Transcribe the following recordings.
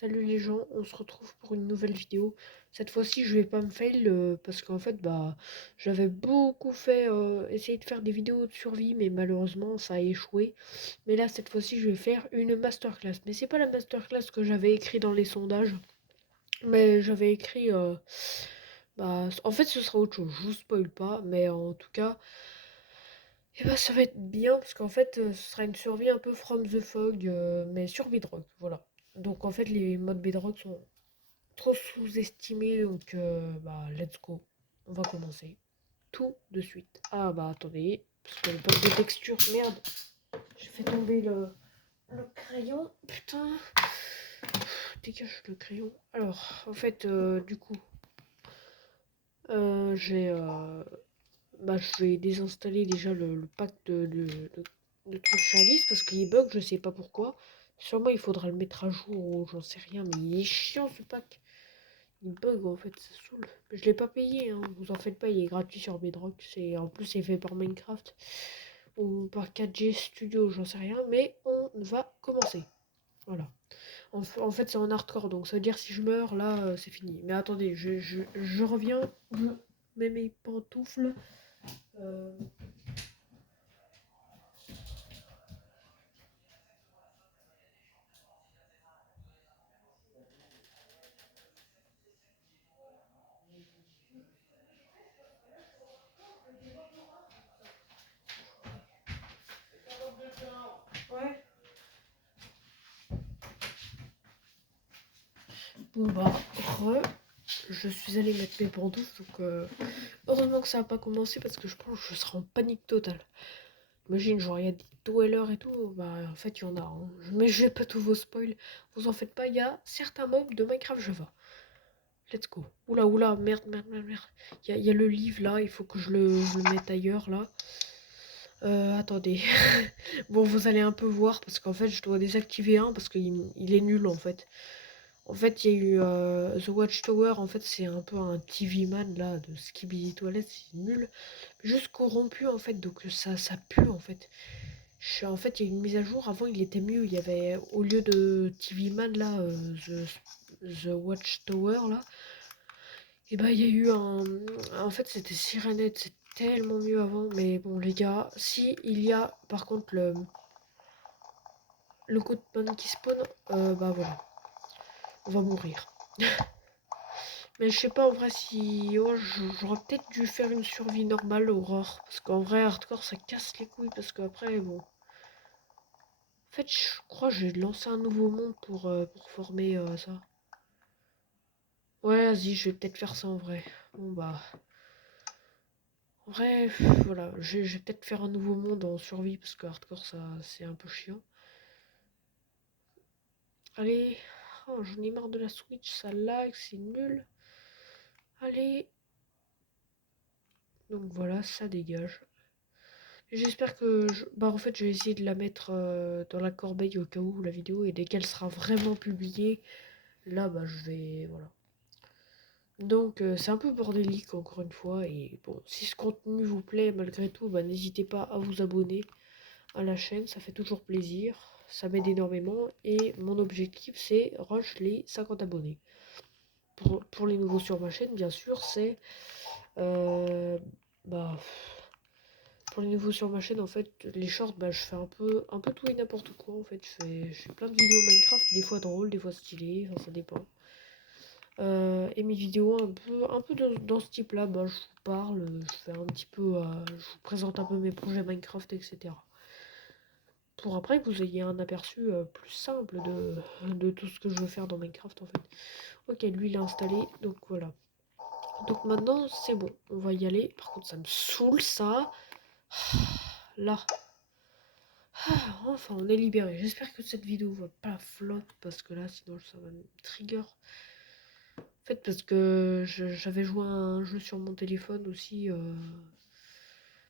Salut les gens, on se retrouve pour une nouvelle vidéo. Cette fois-ci, je vais pas me fail parce qu'en fait, j'avais beaucoup fait essayer de faire des vidéos de survie, mais malheureusement, ça a échoué. Mais là, cette fois-ci, je vais faire une masterclass. Mais c'est pas la masterclass que j'avais écrit dans les sondages, mais j'avais écrit en fait, ce sera autre chose. Je vous spoil pas, mais en tout cas, ça va être bien parce qu'en fait, ce sera une survie un peu from the fog, mais sur Bedrock, voilà. Donc en fait, les modes Bedrock sont trop sous-estimé, donc let's go. On va commencer tout de suite. Ah bah attendez, parce que le pack de texture, merde, j'ai fait tomber le crayon, putain. Dégage le crayon. Alors, en fait, du coup, j'ai, je vais désinstaller déjà le pack de trucs Chalice parce qu'il bug, je sais pas pourquoi. Sûrement il faudra le mettre à jour ou j'en sais rien, mais il est chiant ce pack. Il bug en fait, ça saoule. Je l'ai pas payé, hein. Vous en faites pas, il est gratuit sur Bedrock. En plus c'est fait par Minecraft ou par 4G Studio, j'en sais rien, mais on va commencer. Voilà. En fait c'est en hardcore, donc ça veut dire si je meurs là, c'est fini. Mais attendez, je reviens, je mets mes pantoufles. Euh, Ouais. Bon je suis allée mettre mes pantoufles, donc heureusement que ça a pas commencé parce que je pense que je serai en panique totale. Imagine, genre, il y a des dwellers et tout, bah en fait, il y en a, hein. Mais je vais pas tous vos spoils, vous en faites pas, il y a certains mobs de Minecraft Java. Let's go. Oula, oula, merde, merde, merde, merde. Il y a le livre là, il faut que je le mette ailleurs là. Attendez. Bon, vous allez un peu voir parce qu'en fait, je dois désactiver un parce qu'il est nul en fait. En fait, il y a eu The Watchtower, en fait, c'est un peu un TV man là de Skibidi Toilet, c'est nul. Juste corrompu en fait, donc ça pue en fait. En fait, il y a une mise à jour. Avant, il était mieux. Il y avait, au lieu de TV Man, là, The Watchtower, là, et bah, il y a eu un. En fait, c'était Sirenette. C'est tellement mieux avant. Mais bon, les gars, si il y a, par contre, le code pan qui spawn, bah voilà. On va mourir. Mais je sais pas en vrai si. Oh, j'aurais peut-être dû faire une survie normale, Aurore. Parce qu'en vrai, hardcore, ça casse les couilles. Parce qu'après, bon. En fait, je crois que j'ai lancé un nouveau monde pour former ça. Ouais, vas-y, je vais peut-être faire ça en vrai. Bon bah. En vrai, voilà, je vais peut-être faire un nouveau monde en survie parce que hardcore ça c'est un peu chiant. Allez, oh, j'en ai marre de la Switch, ça lag, c'est nul. Allez, donc voilà, ça dégage. J'espère que bah en fait je vais essayer de la mettre dans la corbeille au cas où la vidéo et dès qu'elle sera vraiment publiée, là bah je vais voilà. Donc c'est un peu bordélique encore une fois et bon si ce contenu vous plaît malgré tout bah n'hésitez pas à vous abonner à la chaîne, ça fait toujours plaisir, ça m'aide énormément et mon objectif c'est rush les 50 abonnés. Pour les nouveaux sur ma chaîne bien sûr c'est euh, bah pour les nouveaux sur ma chaîne en fait les shorts bah je fais un peu tout et n'importe quoi en fait je fais plein de vidéos Minecraft, des fois drôles, des fois stylées, enfin ça dépend. Et mes vidéos un peu dans ce type là, bah je vous parle, je fais un petit peu je vous présente un peu mes projets Minecraft etc. Pour après que vous ayez un aperçu plus simple de tout ce que je veux faire dans Minecraft en fait. Ok, lui il est installé, donc voilà. Donc maintenant c'est bon, on va y aller. Par contre ça me saoule ça. Là. Enfin on est libéré. J'espère que cette vidéo va pas flop parce que là sinon ça va me trigger. En fait parce que j'avais joué à un jeu sur mon téléphone aussi.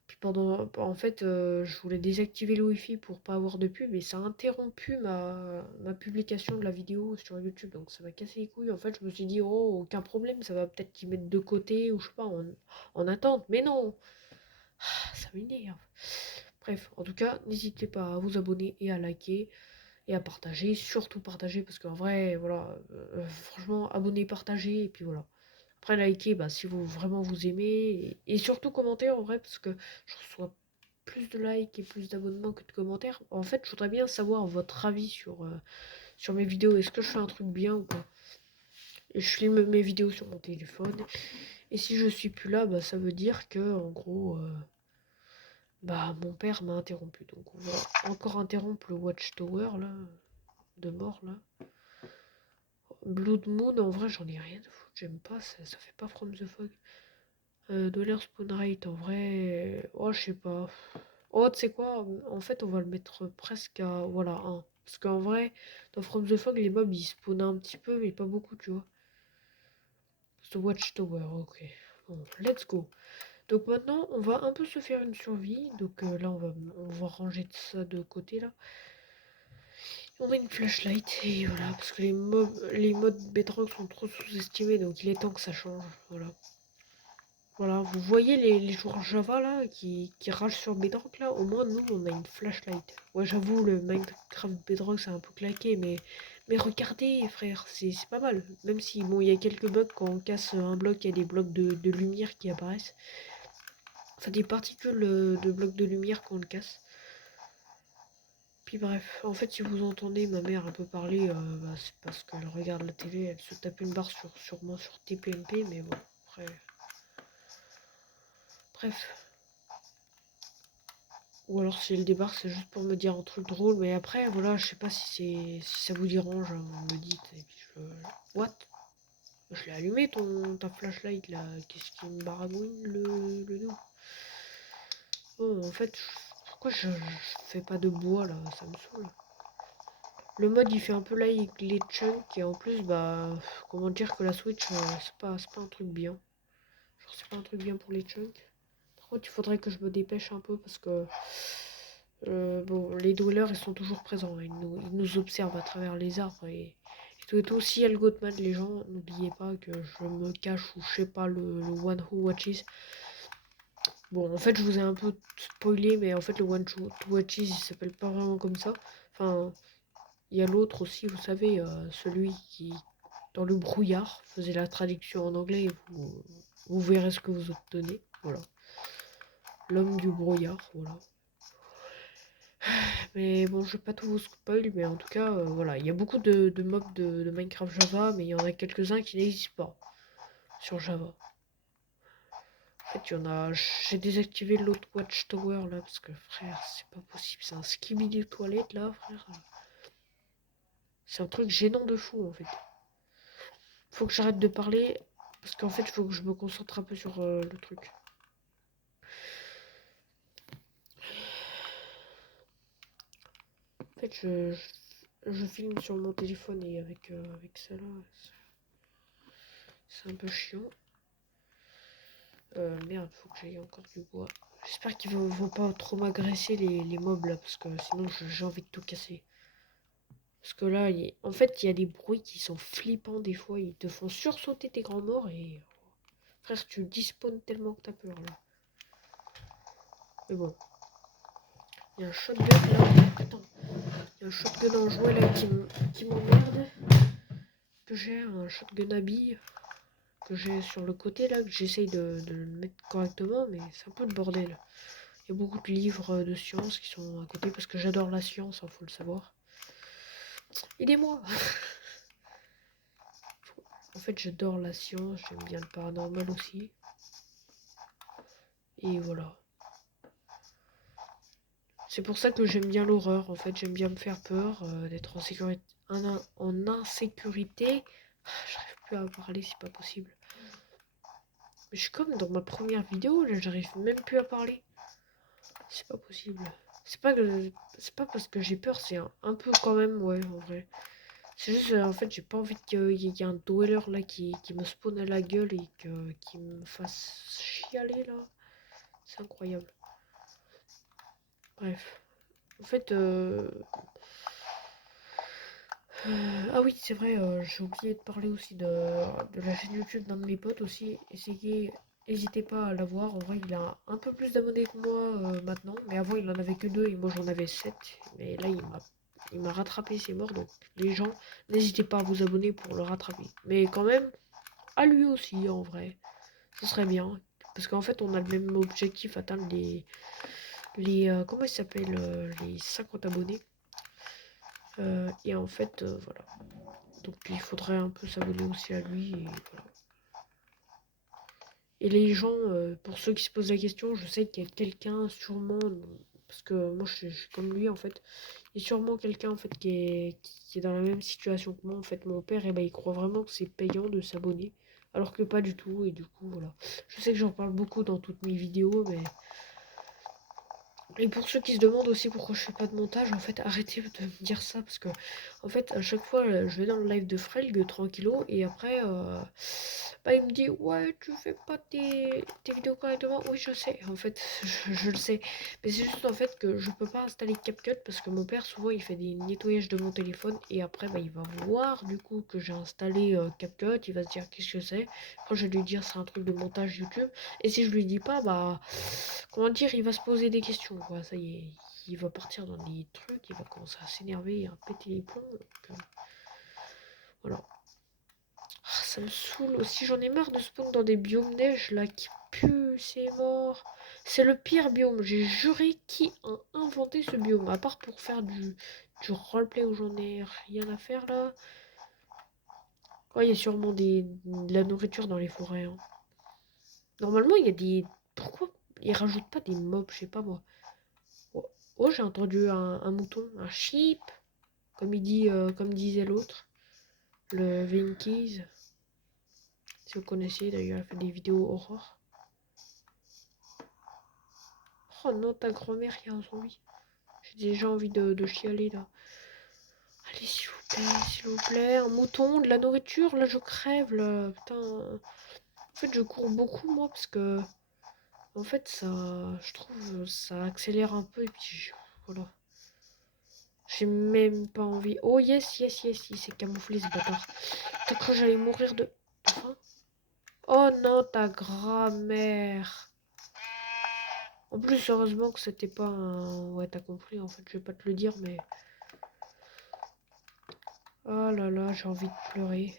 Puis en fait, je voulais désactiver le Wi-Fi pour pas avoir de pub, et ça a interrompu ma publication de la vidéo sur YouTube, donc ça m'a cassé les couilles. En fait, je me suis dit, oh, aucun problème, ça va peut-être qu'ils mettent de côté, ou je sais pas, en attente, mais non, ça m'énerve. Bref, en tout cas, n'hésitez pas à vous abonner et à liker, et à partager, surtout partager, parce qu'en vrai, voilà, franchement, abonnez, partagez, et puis voilà. Après, likez, bah, si vous vraiment vous aimez, et surtout commentez en vrai, parce que je reçois plus de likes et plus d'abonnements que de commentaires. En fait, je voudrais bien savoir votre avis sur mes vidéos. Est-ce que je fais un truc bien ou pas? Et je filme mes vidéos sur mon téléphone. Et si je suis plus là, bah, ça veut dire que, en gros, bah, mon père m'a interrompu. Donc, on va encore interrompre le Watchtower, là, de mort, là. Blood Moon, en vrai, j'en ai rien à foutre. J'aime pas, ça fait pas From the Fog. Dollar Spoon Rate, en vrai, oh, je sais pas. Oh, tu sais quoi? En fait, on va le mettre presque à, voilà, 1. Parce qu'en vrai, dans From the Fog, les mobs, ils spawnent un petit peu, mais pas beaucoup, tu vois. The Watchtower, ok. Bon, let's go. Donc maintenant, on va un peu se faire une survie. Donc là, on va ranger ça de côté, là. On met une flashlight, et voilà. Parce que les modes Bedrock sont trop sous-estimés, donc il est temps que ça change, voilà. Voilà, vous voyez les joueurs Java là qui ragent sur Bedrock là, au moins nous on a une flashlight. Ouais, j'avoue, le Minecraft Bedrock c'est un peu claqué, mais regardez frère, c'est pas mal. Même si bon, il y a quelques bugs quand on casse un bloc, il y a des blocs de lumière qui apparaissent. Enfin, des particules de blocs de lumière quand on le casse. Puis bref, en fait, si vous entendez ma mère un peu parler, bah, c'est parce qu'elle regarde la télé, elle se tape une barre sûrement sur TPMP, mais bon, après. Bref. Ou alors si elle débarque, c'est juste pour me dire un truc drôle. Mais après, voilà, je sais pas si ça vous dérange, hein, vous me dites. Et puis What? Je l'ai allumé ta flashlight là. Qu'est-ce qui me baragouine le dos? Oh, en fait, pourquoi je fais pas de bois là? Ça me saoule. Le mode il fait un peu like les chunks et en plus, bah, comment dire que la Switch, c'est pas un truc bien. Genre, c'est pas un truc bien pour les chunks. Par contre, il faudrait que je me dépêche un peu parce que bon, les dwellers ils sont toujours présents, ils nous observent à travers les arbres et tout et tout. Si elle Goatman, les gens, n'oubliez pas que je me cache ou je sais pas le One Who Watches. Bon, en fait, je vous ai un peu spoilé, mais en fait, le One Who Watches il s'appelle pas vraiment comme ça. Enfin, il y a l'autre aussi, vous savez, celui qui, dans le brouillard, faisait la traduction en anglais et vous verrez ce que vous obtenez. Voilà. L'homme du brouillard, voilà. Mais bon, je vais pas tout vous spoil, mais en tout cas, voilà, il y a beaucoup de mobs de Minecraft Java, mais il y en a quelques-uns qui n'existent pas sur Java. En fait, il y en a. J'ai désactivé l'autre Watchtower là, parce que frère, c'est pas possible, c'est un skibidi toilette là, frère. C'est un truc gênant de fou en fait. Faut que j'arrête de parler, parce qu'en fait, il faut que je me concentre un peu sur le truc. En fait, je filme sur mon téléphone et avec ça là, c'est un peu chiant. Merde, faut que j'aille encore du bois. J'espère qu'ils vont pas trop m'agresser les mobs là, parce que sinon j'ai envie de tout casser. Parce que là, en fait, il y a des bruits qui sont flippants des fois, ils te font sursauter tes grands morts et... Frère, tu dispawns tellement que t'as peur là. Mais bon. Il y a un shotgun là. Attends. Il y a un shotgun en jouet là qui m'emmerde. Que j'ai, un shotgun à billes. Que j'ai sur le côté là, que j'essaye de le mettre correctement, mais c'est un peu le bordel. Il y a beaucoup de livres de science qui sont à côté parce que j'adore la science, hein, faut le savoir. Aidez-moi. En fait, j'adore la science, j'aime bien le paranormal aussi. Et voilà. C'est pour ça que j'aime bien l'horreur. En fait, j'aime bien me faire peur, d'être en sécurité, en insécurité. J'arrive plus à parler, c'est pas possible. Mais je suis comme dans ma première vidéo, là, j'arrive même plus à parler. C'est pas possible. C'est pas parce que j'ai peur, c'est un peu quand même, ouais, en vrai. C'est juste, en fait, j'ai pas envie qu'il y ait un dweller là qui me spawn à la gueule et qui me fasse chialer là. C'est incroyable. Bref. En fait, ah oui, c'est vrai, j'ai oublié de parler aussi de la chaîne YouTube d'un de mes potes aussi. N'hésitez pas à la voir. En vrai, il a un peu plus d'abonnés que moi maintenant. Mais avant, il en avait que 2 et moi j'en avais 7. Mais là, Il m'a rattrapé, c'est mort. Donc les gens, n'hésitez pas à vous abonner pour le rattraper. Mais quand même, à lui aussi en vrai. Ce serait bien. Parce qu'en fait, on a le même objectif, atteindre les comment il s'appelle les 50 abonnés. Et en fait, voilà. Donc il faudrait un peu s'abonner aussi à lui. Et voilà. Et les gens, pour ceux qui se posent la question, je sais qu'il y a quelqu'un sûrement, parce que moi je suis comme lui en fait, il y a sûrement quelqu'un en fait qui est dans la même situation que moi. En fait, mon père, il croit vraiment que c'est payant de s'abonner, alors que pas du tout. Et du coup, voilà. Je sais que j'en parle beaucoup dans toutes mes vidéos, mais et pour ceux qui se demandent aussi pourquoi je fais pas de montage, en fait, arrêtez de me dire ça parce que, en fait, à chaque fois, je vais dans le live de Frelg tranquillo et après, bah, il me dit, ouais, tu fais pas tes vidéos correctement. Oui, je sais, en fait, je le sais. Mais c'est juste en fait que je peux pas installer CapCut parce que mon père, souvent, il fait des nettoyages de mon téléphone et après, bah, il va voir du coup que j'ai installé CapCut, il va se dire qu'est-ce que c'est. Après, je vais lui dire c'est un truc de montage YouTube. Et si je lui dis pas, bah, comment dire, il va se poser des questions, quoi. Ça y est, il va partir dans des trucs, il va commencer à s'énerver, à péter les plombs. Donc, voilà. Ah, ça me saoule aussi, j'en ai marre de spawn dans des biomes neige là qui puent, c'est mort. C'est le pire biome, j'ai juré qui a inventé ce biome, à part pour faire du roleplay où j'en ai rien à faire là. Ouais, il y a sûrement de la nourriture dans les forêts. Hein. Normalement, il y a des... Pourquoi ils rajoutent pas des mobs, je sais pas moi. Oh, oh, j'ai entendu un mouton, un sheep, comme il dit, comme disait l'autre, le Vinkies. Si vous connaissez, d'ailleurs, il a fait des vidéos horreur. Oh non, ta grand-mère, il y a un zombie. J'ai déjà envie de chialer là. Allez, s'il vous plaît, un mouton, de la nourriture, là je crève là. Putain. En fait, je cours beaucoup moi parce que, en fait, ça, je trouve, ça accélère un peu et puis voilà. J'ai même pas envie. Oh yes, yes, yes, il s'est camouflé ce bâtard. T'as cru que j'allais mourir de faim? Oh non, ta grand-mère. En plus, heureusement que c'était pas un... Ouais, t'as compris, en fait, je vais pas te le dire, mais... Oh là là, j'ai envie de pleurer.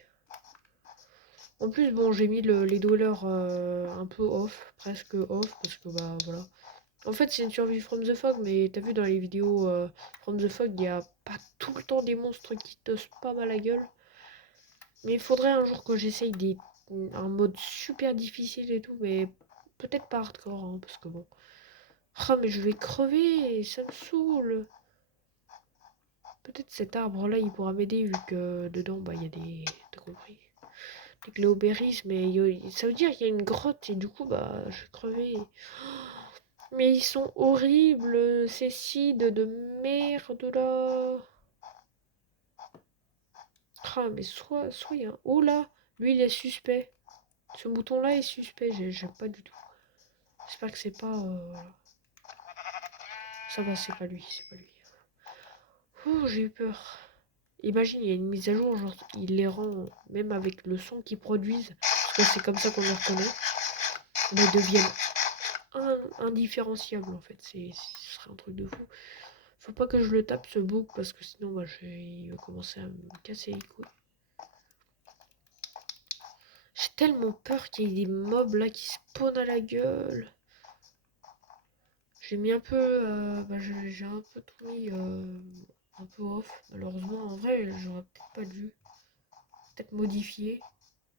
En plus, bon, j'ai mis les douleurs un peu off, presque off, parce que, bah, voilà. En fait, c'est une survie from the fog, mais t'as vu dans les vidéos from the fog, il y a pas tout le temps des monstres qui te pas mal la gueule. Mais il faudrait un jour que j'essaye un mode super difficile et tout, mais peut-être pas hardcore, hein, parce que bon... Ah, mais je vais crever, ça me saoule. Peut-être cet arbre-là, il pourra m'aider vu que dedans, bah, il y a des... T'as compris? Des cléoberries, mais ça veut dire qu'il y a une grotte et du coup, bah, je vais crever. Mais ils sont horribles, ces cides de merde là. Ah, mais soit il y a un... Oh là, lui, il est suspect. Ce mouton-là est suspect, j'aime pas du tout. J'espère que c'est pas... Ça va, c'est pas lui, c'est pas lui. Ouh, j'ai eu peur. Imagine, il y a une mise à jour, genre, il les rend, même avec le son qu'ils produisent, parce que c'est comme ça qu'on les reconnaît, mais ils deviennent indifférenciables en fait. Ce serait un truc de fou. Faut pas que je le tape ce bouc, parce que sinon, bah, il va commencer à me casser les couilles. J'ai tellement peur qu'il y ait des mobs là qui spawnent à la gueule. J'ai mis un peu, bah, j'ai un peu tout mis un peu off. Malheureusement, en vrai, j'aurais peut-être pas dû. Peut-être modifier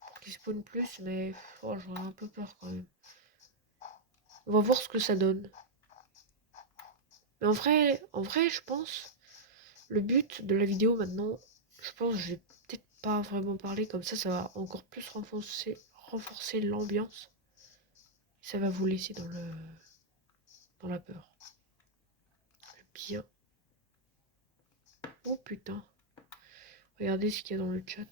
pour qu'il spawn plus, mais oh, j'aurais un peu peur quand même. On va voir ce que ça donne. Mais en vrai, je pense, le but de la vidéo maintenant, je pense que je vais peut-être pas vraiment parler comme ça va encore plus renforcer l'ambiance. Ça va vous laisser dans la peur. Bien. Oh putain. Regardez ce qu'il y a dans le chat.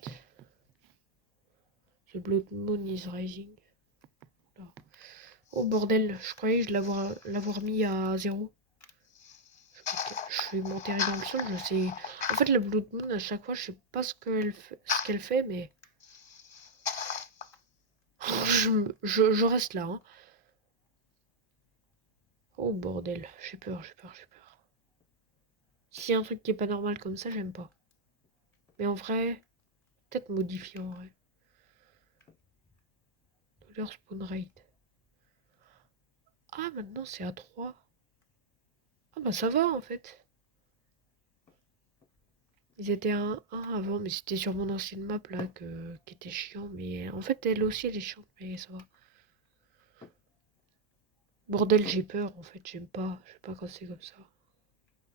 The Blood Moon is rising. Là. Oh bordel, je croyais que je l'avoir mis à 0. Je vais m'enterrer dans le sol, je sais. En fait, la Blood Moon, à chaque fois, je sais pas ce qu'elle fait, mais. Je reste là, hein. Oh bordel, j'ai peur, j'ai peur, j'ai peur. S'il y a un truc qui est pas normal comme ça, j'aime pas. Mais en vrai, peut-être modifier en vrai. Dollar spawn rate. Ah, maintenant c'est à 3. Ah bah ça va en fait. Ils étaient à 1 avant, mais c'était sur mon ancienne map là qui était chiant. Mais en fait, elle aussi elle est chiante, mais ça va. Bordel, j'ai peur en fait, j'aime pas. Je sais pas quand c'est comme ça.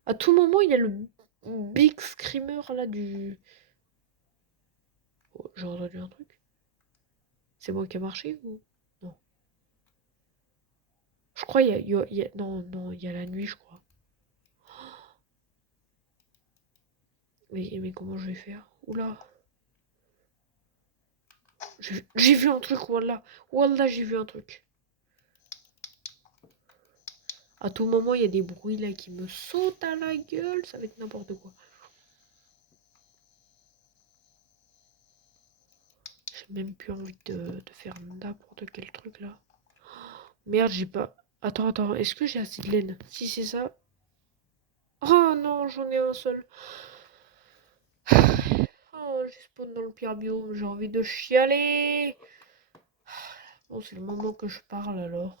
À tout moment, il y a le big screamer là du. Oh, j'ai entendu un truc. C'est moi qui a marché ou. Non. Je crois Non, non, il y a la nuit, je crois. Mais comment je vais faire? Oula. J'ai vu un truc, Wallah. Wallah, j'ai vu un truc. À tout moment, il y a des bruits là qui me sautent à la gueule. Ça va être n'importe quoi. J'ai même plus envie de faire n'importe quel truc là. Merde, j'ai pas. Attends, attends. Est-ce que j'ai assez de laine? Si c'est ça. Oh non, j'en ai un seul. Oh, j'ai spawn dans le pire biome. J'ai envie de chialer. Bon, c'est le moment que je parle alors.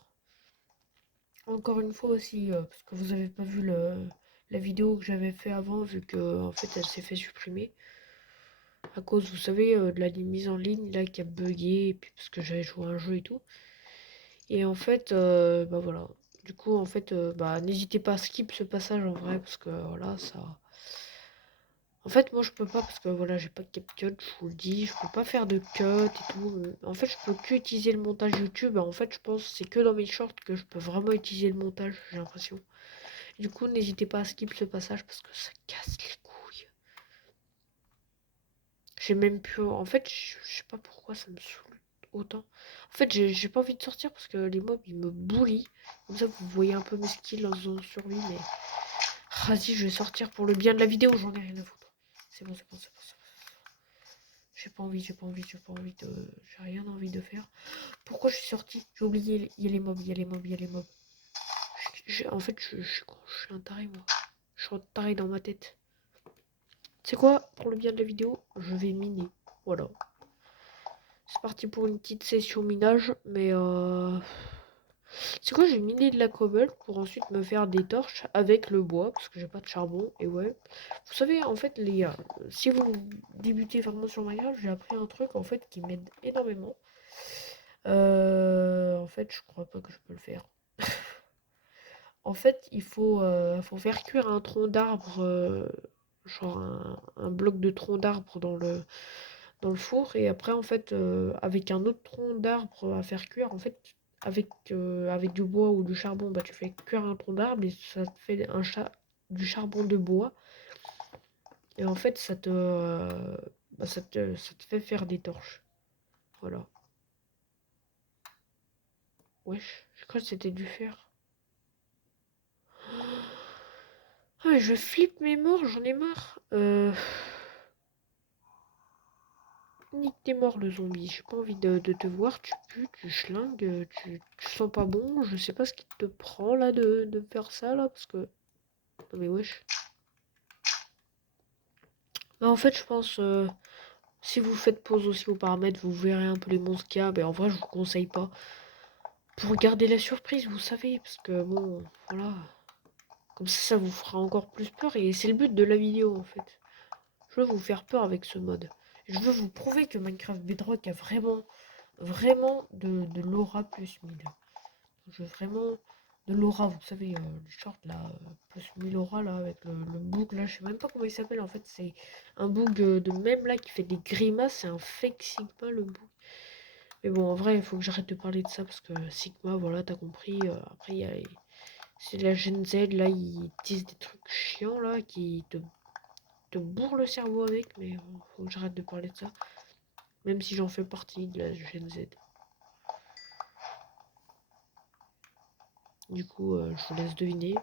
Encore une fois aussi, parce que vous avez pas vu la vidéo que j'avais fait avant, vu que en fait elle s'est fait supprimer. À cause, vous savez, de la mise en ligne là qui a bugué, et puis parce que j'avais joué à un jeu et tout. Et en fait, bah voilà. Du coup, en fait, bah n'hésitez pas à skip ce passage en vrai, parce que voilà, ça. En fait, moi je peux pas, parce que voilà, j'ai pas de CapCut, je vous le dis, je peux pas faire de cut et tout. En fait, je peux que utiliser le montage YouTube. En fait, je pense que c'est que dans mes shorts que je peux vraiment utiliser le montage, j'ai l'impression. Du coup, n'hésitez pas à skip ce passage parce que ça casse les couilles. J'ai même plus. En fait, je sais pas pourquoi ça me saoule autant. En fait, j'ai pas envie de sortir parce que les mobs ils me bourrient. Comme ça, vous voyez un peu mes skills en zone survie. Mais vas-y, je vais sortir pour le bien de la vidéo. J'en ai rien à foutre. C'est bon, c'est bon, c'est bon, c'est bon. J'ai pas envie, j'ai pas envie, j'ai pas envie de. J'ai rien envie de faire. Pourquoi je suis sorti? J'ai oublié. Il y a les mobs, il y a les mobs, il y a les mobs. En fait, je suis un taré, moi. Je suis un taré dans ma tête. C'est quoi? Pour le bien de la vidéo, je vais miner. Voilà. C'est parti pour une petite session minage, mais c'est quoi? J'ai miné de la cobble pour ensuite me faire des torches avec le bois, parce que j'ai pas de charbon, et ouais. Vous savez, en fait, les gars, si vous débutez vraiment sur Minecraft, j'ai appris un truc, en fait, qui m'aide énormément. En fait, je crois pas que je peux le faire. En fait, faut faire cuire un tronc d'arbre, genre un bloc de tronc d'arbre dans le four. Et après, en fait, avec un autre tronc d'arbre à faire cuire, en fait, avec du bois ou du charbon, bah, tu fais cuire un tronc d'arbre et ça te fait du charbon de bois. Et en fait, bah, ça te fait faire des torches. Voilà. Wesh, je crois que c'était du fer. Ah, mais je flippe mes morts, j'en ai marre. Nique tes morts le zombie, j'ai pas envie de te voir, tu pues, tu schlingues, tu sens pas bon, je sais pas ce qui te prend là de faire ça là, parce que. Non mais wesh. Bah, en fait je pense, si vous faites pause aussi aux paramètres, vous verrez un peu les monstres qu'il y a, mais en vrai je vous conseille pas. Pour garder la surprise, vous savez, parce que bon, voilà. Comme ça vous fera encore plus peur, et c'est le but de la vidéo en fait. Je veux vous faire peur avec ce mode. Je veux vous prouver que Minecraft Bedrock a vraiment de l'aura plus 1000. Je veux vraiment de l'aura, vous savez, le short là, plus 1000 aura là, avec le bug là, je sais même pas comment il s'appelle en fait, c'est un bug de même là qui fait des grimaces, c'est un fake Sigma le bug. Mais bon, en vrai, il faut que j'arrête de parler de ça parce que Sigma, voilà, t'as compris. Après, c'est la Gen Z là, ils disent des trucs chiants là qui te bourrent le cerveau avec, mais bon, faut que j'arrête de parler de ça. Même si j'en fais partie de la Gen Z. Du coup, je vous laisse deviner.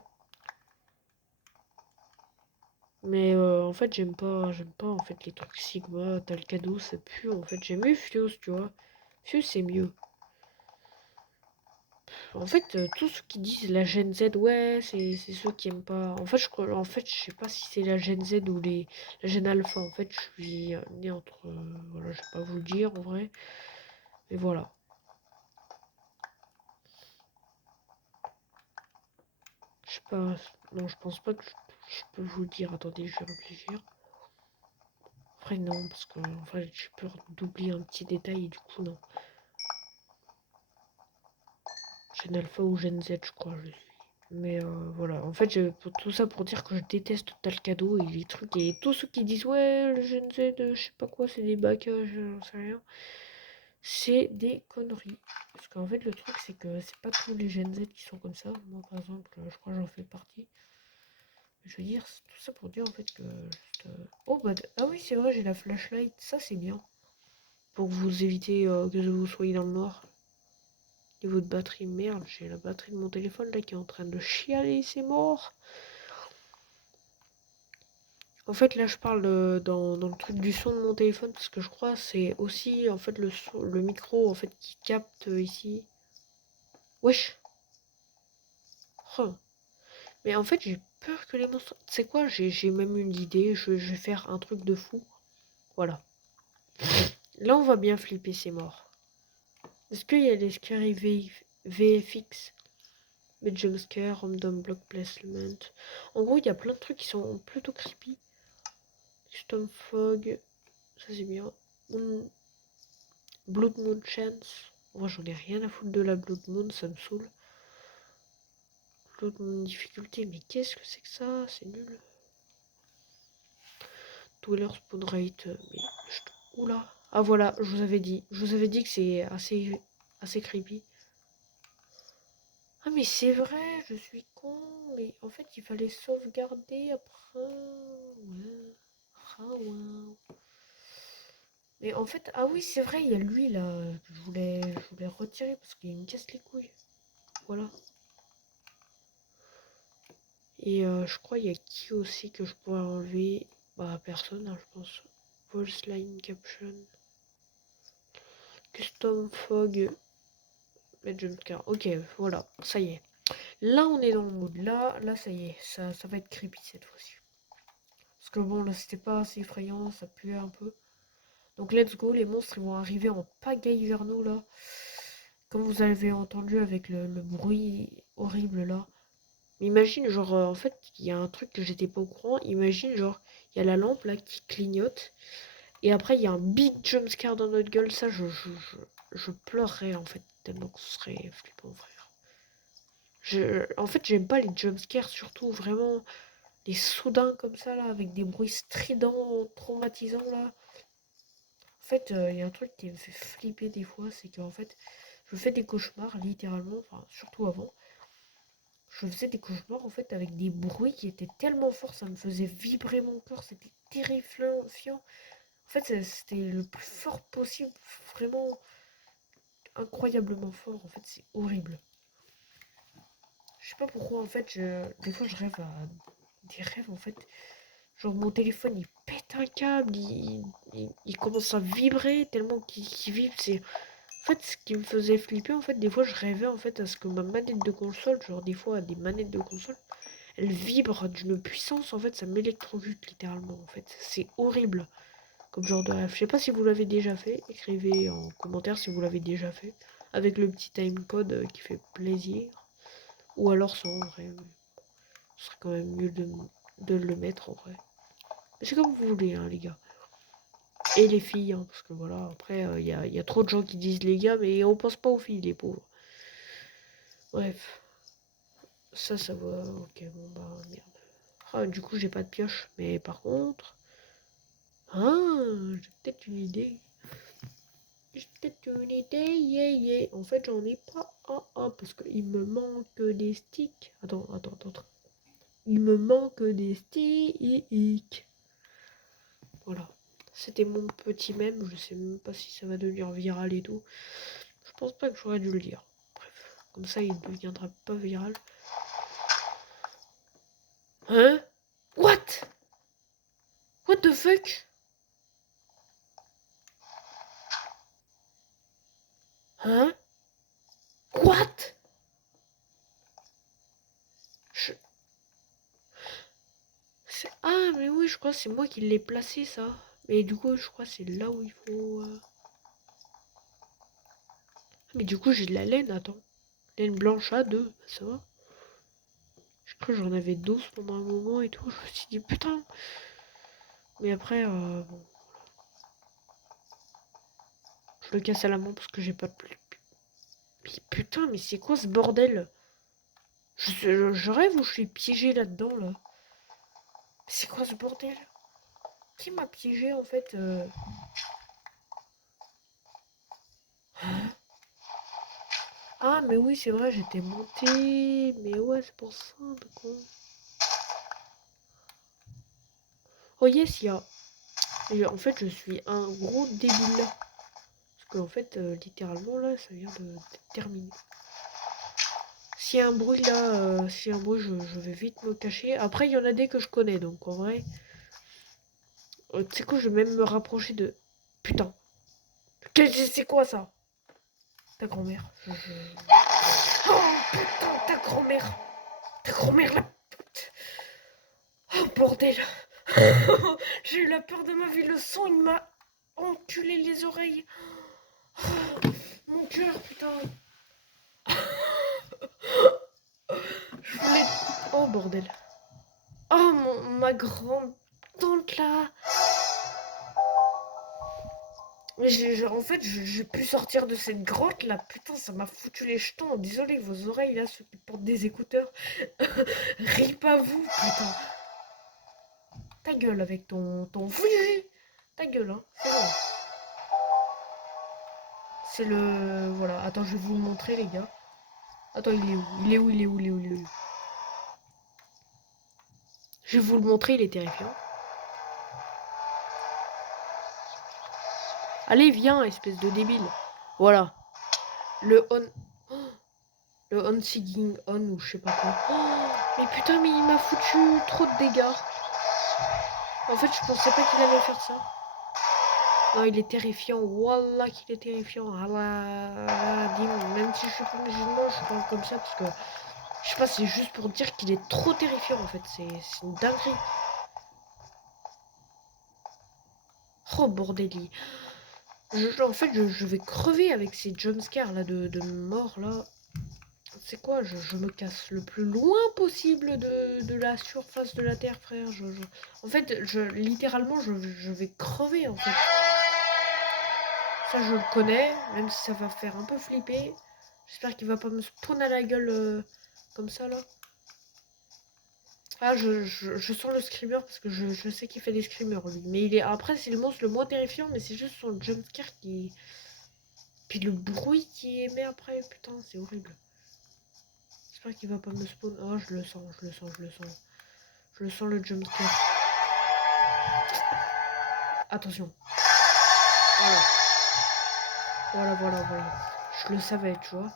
Mais en fait, j'aime pas en fait les trucs Sigma, t'as le cadeau, ça pue en fait. J'aime mieux Fuse, tu vois. Fuse, c'est mieux. En fait, tous ceux qui disent la Gen Z, ouais, c'est ceux qui aiment pas. En fait, je sais pas si c'est la Gen Z ou la Gen Alpha. En fait, je suis né entre. Voilà, je vais pas vous le dire en vrai. Mais voilà. Je sais pas. Non, je pense pas que je peux vous le dire. Attendez, je vais réfléchir. Après, non, parce que en fait, j'ai peur d'oublier un petit détail et du coup, non. Gen Alpha ou Gen Z, je crois, je suis. Mais voilà, en fait, tout ça pour dire que je déteste Talcado et les trucs. Et tous ceux qui disent, ouais, le Gen Z, je sais pas quoi, c'est des backages, j'en sais rien. C'est des conneries. Parce qu'en fait, le truc, c'est que c'est pas tous les Gen Z qui sont comme ça. Moi, par exemple, je crois que j'en fais partie. Je veux dire, tout ça pour dire en fait que juste. Oh, bah, ah oui, c'est vrai, j'ai la flashlight. Ça, c'est bien. Pour vous éviter que vous soyez dans le noir. Et votre batterie, merde, j'ai la batterie de mon téléphone là qui est en train de chialer, c'est mort. En fait, là, je parle dans le truc du son de mon téléphone parce que je crois c'est aussi en fait le micro en fait qui capte ici. Wesh. Oh. Mais en fait, j'ai peur que les monstres. Tu sais quoi, j'ai même une idée. Je vais faire un truc de fou. Voilà. Là, on va bien flipper, c'est mort. Est-ce qu'il y a des scary VFX? Mais jumpscare, random block placement. En gros, il y a plein de trucs qui sont plutôt creepy. Custom fog, ça c'est bien. Blood Moon Chance. Moi j'en ai rien à foutre de la Blood Moon, ça me saoule. Blood Moon difficulté, mais qu'est-ce que c'est que ça? C'est nul. Dweller Spawn Rate, mais. Oula. Ah voilà, je vous avais dit. Je vous avais dit que c'est assez creepy. Ah mais c'est vrai, je suis con. Mais en fait il fallait sauvegarder après. Ouais. Ah ouais. Mais en fait, ah oui, c'est vrai, il y a lui là. Je voulais retirer parce qu'il me casse les couilles. Voilà. Et je crois qu'il y a qui aussi que je pourrais enlever. Bah, personne, hein, je pense. False line caption. Custom fog. Mettre jumpscare. Ok, voilà, ça y est. Là, on est dans le mood. Là, ça y est. Ça va être creepy cette fois-ci. Parce que bon, là, c'était pas assez effrayant. Ça puait un peu. Donc, let's go. Les monstres, ils vont arriver en pagaille vers nous là. Comme vous avez entendu avec le bruit horrible là. Mais imagine, genre, en fait, il y a un truc que j'étais pas au courant. Imagine, genre, il y a la lampe là qui clignote. Et après, il y a un big jumpscare dans notre gueule. Ça, je pleurerais en fait. Tellement que ce serait flippant, frère. En fait, j'aime pas les jumpscares, surtout vraiment les soudains comme ça là, avec des bruits stridents, traumatisants là. En fait, il y a un truc qui me fait flipper des fois, c'est qu'en fait, je fais des cauchemars littéralement, enfin, surtout avant. Je faisais des cauchemars en fait avec des bruits qui étaient tellement forts, ça me faisait vibrer mon corps, c'était terrifiant. En fait, c'était le plus fort possible, vraiment incroyablement fort. En fait, c'est horrible. Je sais pas pourquoi, en fait, des fois je rêve à des rêves en fait. Genre mon téléphone il pète un câble, il commence à vibrer tellement qu'il vibre. En fait, ce qui me faisait flipper, en fait, des fois je rêvais en fait à ce que ma manette de console, genre des fois des manettes de console, elle vibre d'une puissance, en fait, ça m'électrocute littéralement, en fait. C'est horrible comme genre de rêve. Je sais pas si vous l'avez déjà fait, écrivez en commentaire si vous l'avez déjà fait, avec le petit timecode qui fait plaisir, ou alors sans, en vrai. Ce serait quand même mieux de le mettre, en vrai. Mais c'est comme vous voulez, hein, les gars. Et les filles, hein, parce que voilà, après, y a trop de gens qui disent les gars, mais on pense pas aux filles, les pauvres. Bref. Ça va. Ok, bon, bah, merde. Ah, du coup, j'ai pas de pioche. Mais par contre... Ah, j'ai peut-être une idée. J'ai peut-être une idée, yeah. En fait, j'en ai pas parce qu'il me manque des sticks. Attends. Il me manque des sticks. Voilà. C'était mon petit mème. Je sais même pas si ça va devenir viral et tout. Je pense pas que j'aurais dû le dire. Bref. Comme ça, il ne deviendra pas viral. Hein? What? What the fuck? Hein? What? crois que c'est moi qui l'ai placé ça. Mais du coup, je crois que c'est là où il faut... Mais du coup, j'ai de la laine, attends. Laine blanche à 2, ça va. Je crois que j'en avais 12 pendant un moment et tout. Je me suis dit, putain. Mais après, bon. Je le casse à la main parce que j'ai pas de plus. Mais putain, mais c'est quoi ce bordel? Je rêve ou je suis piégé là-dedans, là? C'est quoi ce bordel? Qui m'a piégé, en fait Hein? Ah, mais oui, c'est vrai, j'étais monté. Mais ouais, c'est pour ça, d'accord. Oh yes, il y a... En fait, je suis un gros débile. Parce qu'en fait, littéralement, là, ça vient de terminer. S'il y a un bruit, là, s'il y a un bruit, je vais vite me cacher. Après, il y en a des que je connais, donc en vrai... tu sais quoi, je vais même me rapprocher de... Putain. C'est quoi, ça? Ta grand-mère. Oh, putain, ta grand-mère. Ta grand-mère, là. Oh, bordel. J'ai eu la peur de ma vie. Le sang, il m'a enculé les oreilles. Oh, mon cœur, putain. Je voulais... Oh, bordel. Oh, ma grande tante, là. Mais en fait, j'ai pu sortir de cette grotte, là. Putain, ça m'a foutu les jetons. Désolé, vos oreilles, là, ceux qui portent des écouteurs. Ris pas vous, putain. Ta gueule avec ton... Ta gueule, hein. C'est bon. C'est le... Voilà. Attends, je vais vous le montrer, les gars. Attends, il est où? Il est où? Il est où? Il est où? Il est où? Je vais vous le montrer, il est terrifiant. Allez, viens, espèce de débile. Voilà. Le on... Oh, le on-seeking on ou je sais pas quoi. Oh, mais putain, mais il m'a foutu trop de dégâts. En fait, je pensais pas qu'il allait faire ça. Non, il est terrifiant. Wallah qu'il est terrifiant. Allah, dis-moi, même si je suis pas musulman, je parle comme ça parce que... Je sais pas, c'est juste pour dire qu'il est trop terrifiant en fait. C'est une dinguerie. Oh bordel. En fait, je vais crever avec ces jumpscares là de mort là. C'est quoi, je me casse le plus loin possible de la surface de la terre, frère. En fait, littéralement, je vais crever en fait. Ça, je le connais, même si ça va faire un peu flipper. J'espère qu'il va pas me spawn à la gueule comme ça là. Ah, je sens le screamer parce que je sais qu'il fait des screamers lui. Mais il est après, c'est le monstre le moins terrifiant, mais c'est juste son jumpscare qui. Puis le bruit qu'il émet après, putain, c'est horrible. J'espère qu'il va pas me spawn. Oh, je le sens, je le sens, je le sens. Je le sens le jumpscare. Attention. Voilà. Voilà, voilà, voilà. Je le savais, tu vois.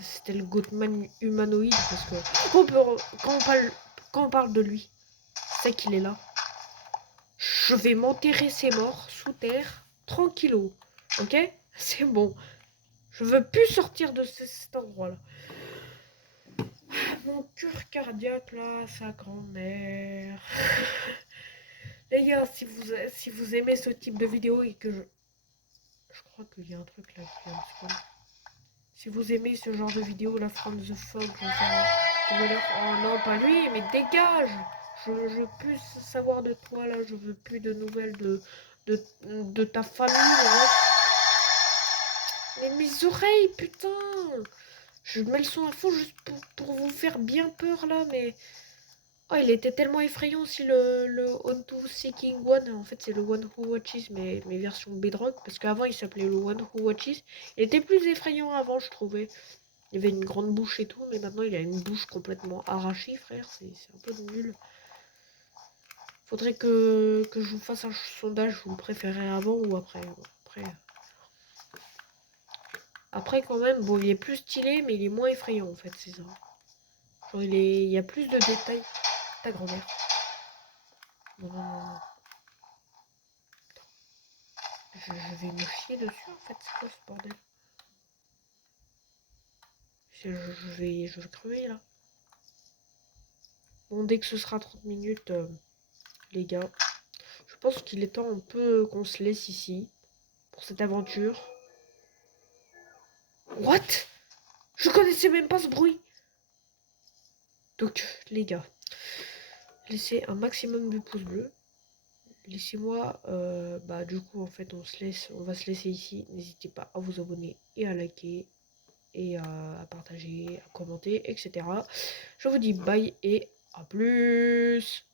C'était le Goatman humanoïde parce que. Quand on parle de lui, c'est qu'il est là. Je vais m'enterrer ses morts sous terre, tranquillo. Ok? C'est bon. Je veux plus sortir de cet endroit-là. Mon cœur cardiaque, là, sa grand-mère. Les gars, si vous aimez ce type de vidéo et que je crois qu'il y a un truc là qui vient de spawn. Si vous aimez ce genre de vidéo, la from the fog, oh non, pas lui, mais dégage! Je veux plus savoir de toi là, je veux plus de nouvelles de ta famille. Là. Mais mes oreilles, putain! Je mets le son à fond juste pour vous faire bien peur là, mais. Oh, il était tellement effrayant aussi le On to Seeking One. En fait, c'est le One Who Watches, mais version Bedrock. Parce qu'avant, il s'appelait le One Who Watches. Il était plus effrayant avant, je trouvais. Il avait une grande bouche et tout, mais maintenant, il a une bouche complètement arrachée, frère. C'est un peu nul. Faudrait que je vous fasse un sondage. Vous le préférez avant ou après. Après, quand même, bon, il est plus stylé, mais il est moins effrayant, en fait, c'est ça. Genre, il y a plus de détails. Ta grand-mère. Non, non, non, non. Je vais me chier dessus en fait, c'est quoi ce bordel? Je vais crever là. Bon, dès que ce sera 30 minutes, les gars, pense qu'il est temps un peu qu'on se laisse ici pour cette aventure. What? Je connaissais même pas ce bruit. Donc, les gars, laissez un maximum de pouces bleus. Laissez-moi, bah du coup en fait on va se laisser ici. N'hésitez pas à vous abonner et à liker et à partager, à commenter, etc. Je vous dis bye et à plus.